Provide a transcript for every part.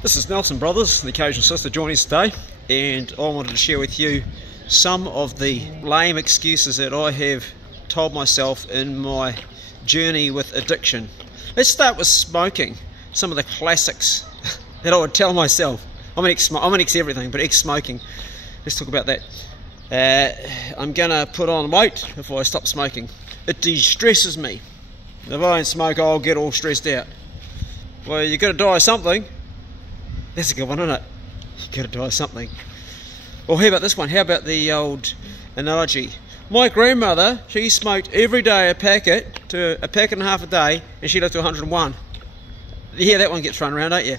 This is Nelson Brothers, the occasional sister joining us today, and I wanted to share with you some of the lame excuses that I have told myself in my journey with addiction. Let's start with smoking. Some of the classics that I would tell myself. I'm an ex-everything, but ex-smoking. Let's talk about that. I'm gonna put on weight if I stop smoking. It de-stresses me. If I don't smoke, I'll get all stressed out. Well, you're gonna die of something. That's a good one, isn't it? You gotta die of something. Well, how about this one? How about the old analogy? My grandmother, she smoked every day a packet to a packet and a half a day, and she lived to 101. Yeah, that one gets run around, don't you?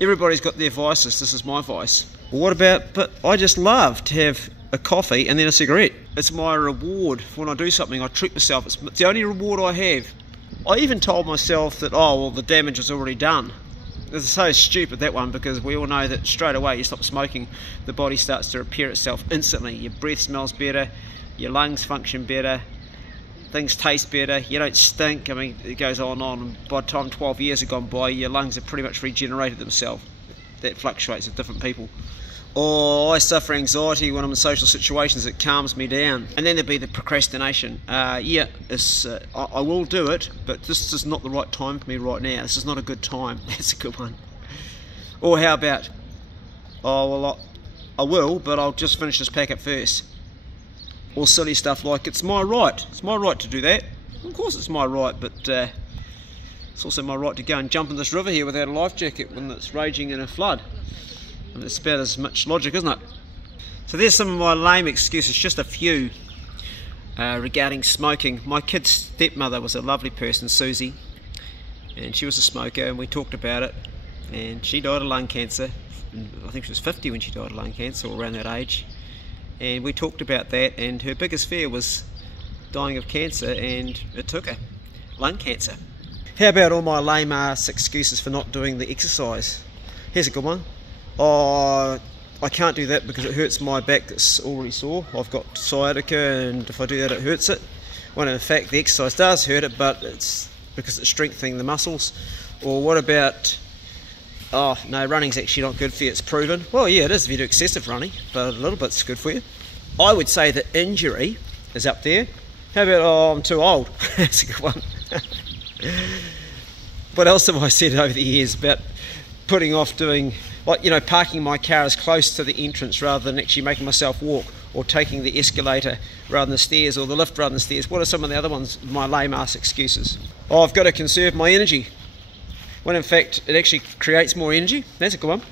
Everybody's got their vices. This is my vice. Well, what about, but I just love to have a coffee and then a cigarette. It's my reward for when I do something. I treat myself. It's the only reward I have. I even told myself that, oh, well, the damage is already done. It's so stupid, that one, because we all know that straight away you stop smoking, the body starts to repair itself instantly. Your breath smells better, your lungs function better, things taste better, you don't stink. I mean, it goes on and on, and by the time 12 years have gone by, your lungs have pretty much regenerated themselves. That fluctuates with different people. Or I suffer anxiety when I'm in social situations. It calms me down. And then there'd be the procrastination. I will do it, but this is not the right time for me right now. This is not a good time. That's a good one. Or how about, oh, well, I will, but I'll just finish this packet first. Or silly stuff like, it's my right. It's my right to do that. Of course it's my right, but it's also my right to go and jump in this river here without a life jacket when it's raging in a flood. And it's about as much logic, isn't it? So there's some of my lame excuses, just a few regarding smoking. My kid's stepmother was a lovely person, Susie, and she was a smoker, and we talked about it, and she died of lung cancer. I think she was 50 when she died of lung cancer, or around that age, and we talked about that, and her biggest fear was dying of cancer, and it took her, lung cancer. How about all my lame ass excuses for not doing the exercise? Here's a good one. Oh, I can't do that because it hurts my back that's already sore. I've got sciatica, and if I do that it hurts it. When in fact the exercise does hurt it, but it's because it's strengthening the muscles. Or what about, oh no, running's actually not good for you, it's proven. Well yeah, it is if you do excessive running, but a little bit's good for you. I would say that injury is up there. How about, oh, I'm too old? That's a good one. What else have I said over the years about putting off doing, like, you know, parking my car as close to the entrance rather than actually making myself walk, or taking the escalator rather than the stairs, or the lift rather than the stairs? What are some of the other ones, my lame ass excuses? Oh, I've got to conserve my energy, when in fact it actually creates more energy. That's a good one.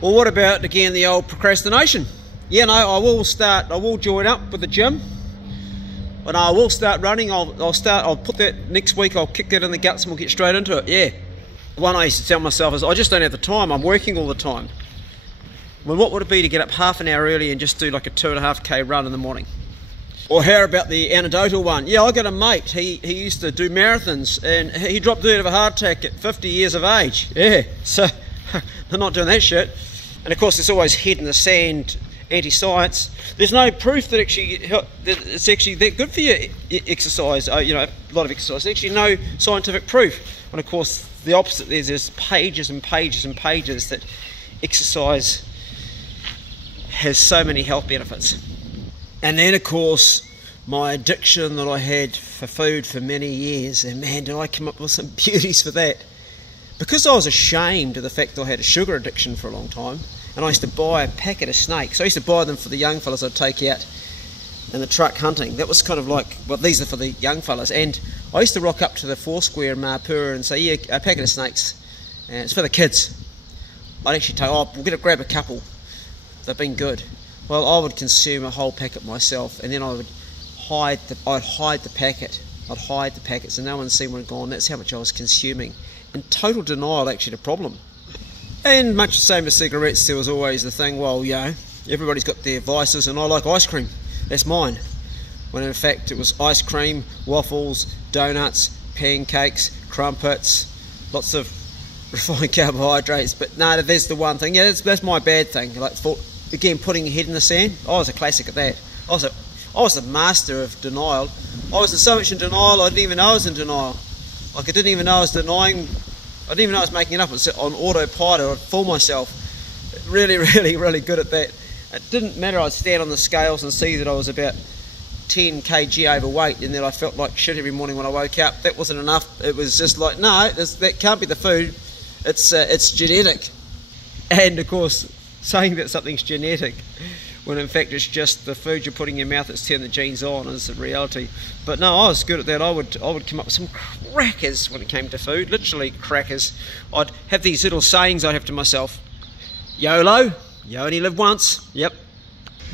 Or what about, again, the old procrastination? Yeah, no, I will join up with the gym, and I will start running. I'll put that next week, I'll kick that in the guts and we'll get straight into it. Yeah. One I used to tell myself is, I just don't have the time, I'm working all the time. Well, what would it be to get up half an hour early and just do like a 2.5k run in the morning? Or how about the anecdotal one? Yeah, I got a mate, he used to do marathons, and he dropped dead of a heart attack at 50 years of age. Yeah, so they're not doing that shit. And of course there's always head in the sand, anti-science. There's no proof that it's actually that good for you, exercise, you know, a lot of exercise. There's actually no scientific proof. And of course the opposite, there's pages and pages and pages that exercise has so many health benefits. And then of course my addiction that I had for food for many years, and man, did I come up with some beauties for that. Because I was ashamed of the fact that I had a sugar addiction for a long time, and I used to buy a packet of snakes. I used to buy them for the young fellas I'd take out in the truck hunting. That was kind of like, well, these are for the young fellas. And I used to rock up to the Foursquare in Marpura and say, yeah, a packet of snakes, and it's for the kids. I'd actually tell, oh, we're going to grab a couple, they've been good. Well, I would consume a whole packet myself, and then I would hide the packet. I'd hide the packet so no one seen when gone. That's how much I was consuming. In total denial, actually, the problem. And much the same as cigarettes, there was always the thing, well, you know, everybody's got their vices, and I like ice cream, that's mine. When in fact it was ice cream, waffles, donuts, pancakes, crumpets, lots of refined carbohydrates. But no, there's the one thing, yeah, that's my bad thing. Like, again, putting your head in the sand, I was a classic at that. I was a master of denial. I was so much in denial I didn't even know I was in denial. Like, I didn't even know I was denying I didn't even know I was making it up. It was on autopilot. I'd fool myself. Really, really, really good at that. It didn't matter. I'd stand on the scales and see that I was about 10 kg overweight, and then I felt like shit every morning when I woke up. That wasn't enough. It was just like, no, that can't be the food. It's genetic. And of course, saying that something's genetic when in fact it's just the food you're putting in your mouth that's turning the genes on is the reality. But no, I was good at that. I would come up with some crackers when it came to food, literally crackers. I'd have these little sayings I'd have to myself. YOLO, you only live once. Yep.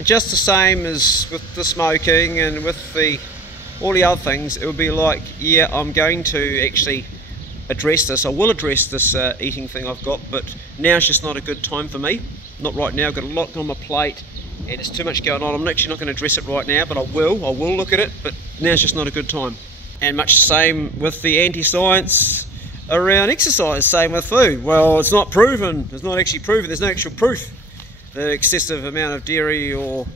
Just the same as with the smoking and with all the other things, it would be like, yeah, I'm going to actually address this. I will address this eating thing I've got, but now's just not a good time for me. Not right now. I've got a lot on my plate and there's too much going on. I'm actually not going to address it right now, but I will look at it, but now's just not a good time. And much the same with the anti-science around exercise, same with food. Well, it's not proven. It's not actually proven. There's no actual proof that excessive amount of dairy or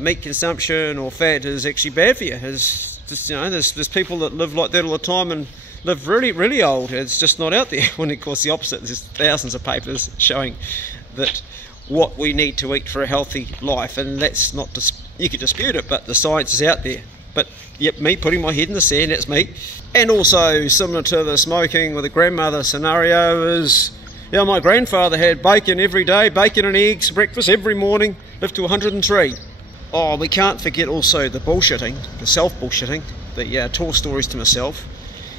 meat consumption or fat is actually bad for you. It's just, you know, there's people that live like that all the time and live really, really old. It's just not out there. When of course the opposite, there's thousands of papers showing that what we need to eat for a healthy life, and that's not, you could dispute it, but the science is out there. But yep, me putting my head in the sand, that's me. And also similar to the smoking with the grandmother scenario is, yeah, my grandfather had bacon every day, bacon and eggs, breakfast every morning, lived to 103. Oh, we can't forget also the bullshitting, the self-bullshitting, the tall stories to myself.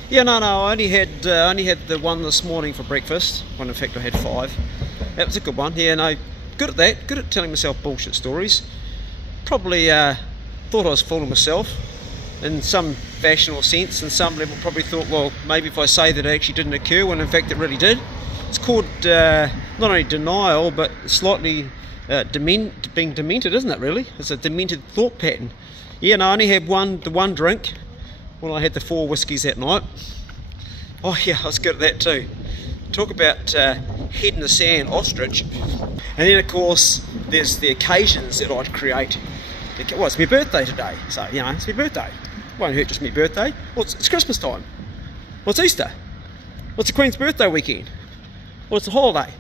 Yeah, no, I only had the one this morning for breakfast, when in fact I had 5. That was a good one. Yeah, no, good at that, good at telling myself bullshit stories. Probably thought I was fooling myself in some fashion or sense, and some level probably thought, well, maybe if I say that it actually didn't occur, when in fact it really did. It's called not only denial, but slightly being demented, isn't it really? It's a demented thought pattern. Yeah, no, I only had the one drink when I had the 4 whiskies that night. Oh yeah, I was good at that too. Talk about head in the sand, ostrich. And then of course there's the occasions that I'd create. Well, it's my birthday today, so you know, it's my birthday. It won't hurt just my birthday. Well, it's Christmas time. Well, it's Easter. Well, it's the Queen's birthday weekend. Well, it's a holiday.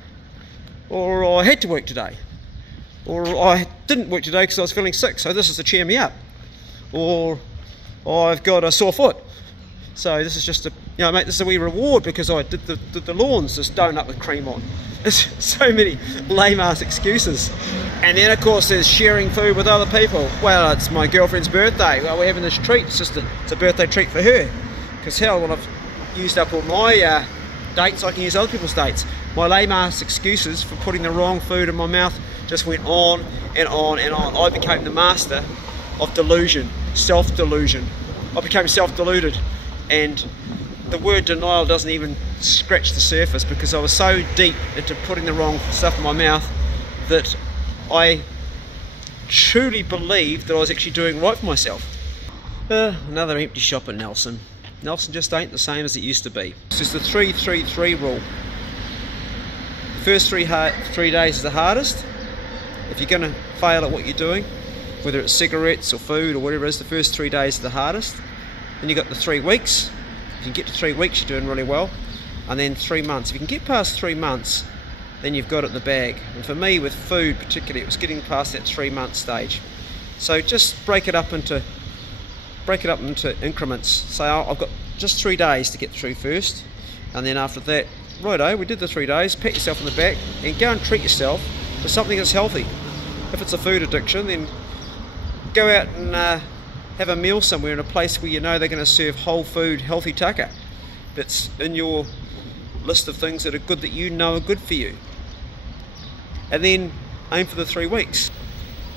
Or I had to work today. Or I didn't work today because I was feeling sick, so this is to cheer me up. Or I've got a sore foot, so this is just mate, this is a wee reward because I did the lawns, this donut with cream on. There's so many lame ass excuses. And then of course there's sharing food with other people. Well, it's my girlfriend's birthday, well, we're having this treat, it's a birthday treat for her, because hell, when I've used up all my dates, I can use other people's dates. My lame ass excuses for putting the wrong food in my mouth just went on and on and on. I became the master of delusion, self-delusion. I became self-deluded, and the word denial doesn't even scratch the surface, because I was so deep into putting the wrong stuff in my mouth that I truly believed that I was actually doing right for myself. Another empty shop at Nelson. Nelson just ain't the same as it used to be. It's just the 3-3-3 rule. The first three days is the hardest. If you're going to fail at what you're doing, whether it's cigarettes or food or whatever it is, the first 3 days are the hardest. Then you've got the 3 weeks. If you get to 3 weeks, you're doing really well. And then 3 months. If you can get past 3 months, then you've got it in the bag. And for me, with food particularly, it was getting past that 3-month stage. So just break it up into increments. Say, I've got just 3 days to get through first, and then after that, righto, we did the 3 days, pat yourself on the back and go and treat yourself to something that's healthy. If it's a food addiction, then go out and have a meal somewhere in a place where you know they're going to serve whole food, healthy tucker that's in your list of things that are good, that you know are good for you. And then aim for the 3 weeks.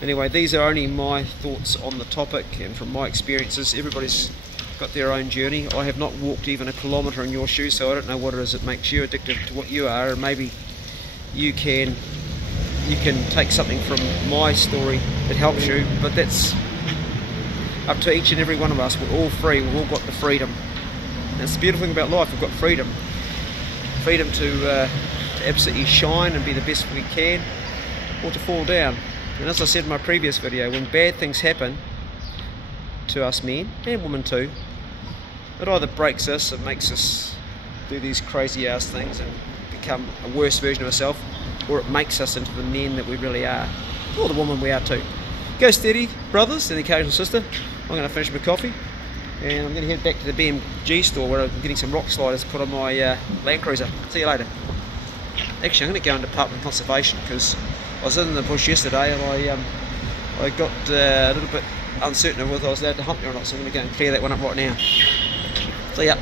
Anyway, these are only my thoughts on the topic, and from my experiences, everybody's got their own journey. I have not walked even a kilometre in your shoes, so I don't know what it is that makes you addicted to what you are, and maybe you can take something from my story that helps you, but that's up to each and every one of us. We're all free, we've all got the freedom. And it's the beautiful thing about life, we've got freedom. Freedom to absolutely shine and be the best we can, or to fall down. And as I said in my previous video, when bad things happen to us men, and women too, it either breaks us, it makes us do these crazy ass things and become a worse version of ourselves, or it makes us into the men that we really are, or the woman we are too. Go steady, brothers and the occasional sister. I'm going to finish my coffee and I'm going to head back to the BMG store where I'm getting some rock sliders to put on my Land Cruiser. See you later. Actually, I'm going to go into Department of Conservation because I was in the bush yesterday and I got a little bit uncertain of whether I was allowed to hunt there or not, so I'm going to go and clear that one up right now. See ya.